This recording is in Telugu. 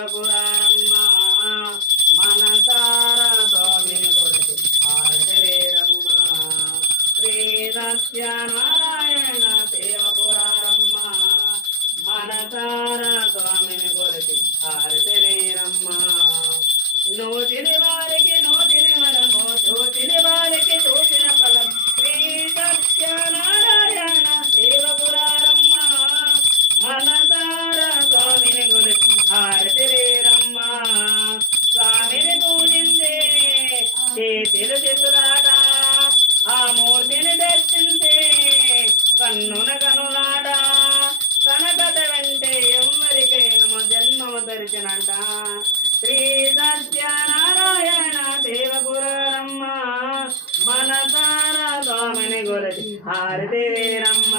దేవపురారమ్మ మనసార స్వామిని కొలిచి హారతిరమ్మ శ్రీ సత్యనారాయణ దేవపురారమ్మ మనసార స్వామిని కొలిచి హారతిరమ్మ నోతిని వారికి నోతిని మనము చూతిని వారికి చూసిన ఫలం శ్రీ సత్యనారాయణ దేవపురారమ్మ మనసార స్వామిని గురించి హారతిరమ్మ స్వామిని పూజించే చేతులు చేతులాట ఆ మూర్తిని దర్శించే కన్నున కనులాట తన కథ వెంటే ఎవరికైనా జన్మము తెరిచినట శ్రీ సత్యనారాయణ దేవపురారమ్మ మనసార స్వామిని గురించి హారతిరమ్మ